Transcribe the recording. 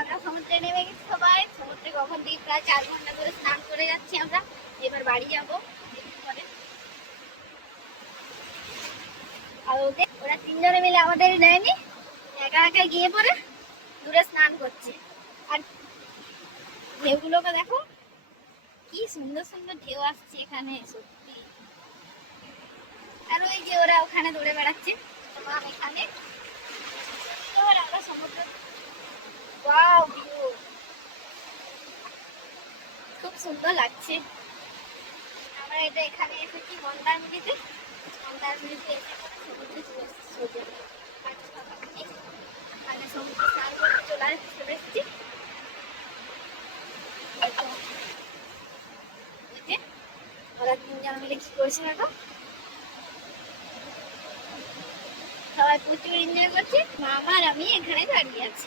আমরা সমুদ্রে নেমে গেছি সবাই। সমুদ্রে কখন দিয়ে প্রায় 4 ঘন্টা ধরে স্নান করে যাচ্ছি আমরা। এবার বাড়ি যাবো পরে। আর ওরা 3 জনে মিলে আমাদের নেয়নি, একা একা গিয়ে পরে দূরে স্নান করছে। আর ঢেউগুলোকে দেখো, কি সুন্দর সুন্দর ঢেউ আসছে এখানে, সত্যি। আর ওই যে ওরা ওখানে দৌড়ে বেড়াচ্ছে, তোমার এখানে আমরা সমুদ্র। ওয়াও, ভিউ খুব সুন্দর লাগছে। আমরা এটা এখানে এসেছি মন্দারমণিতে। মন্দারমণিতে এসে সমুদ্রে চলে মানে সমুদ্রে স্নান করতে চলে এসেছি। ওরা 3 জন মিলে কি করছে দেখো, সবাই প্রচুর এনজয় করছে। মামা আর আমি এখানে দাঁড়িয়ে আছি।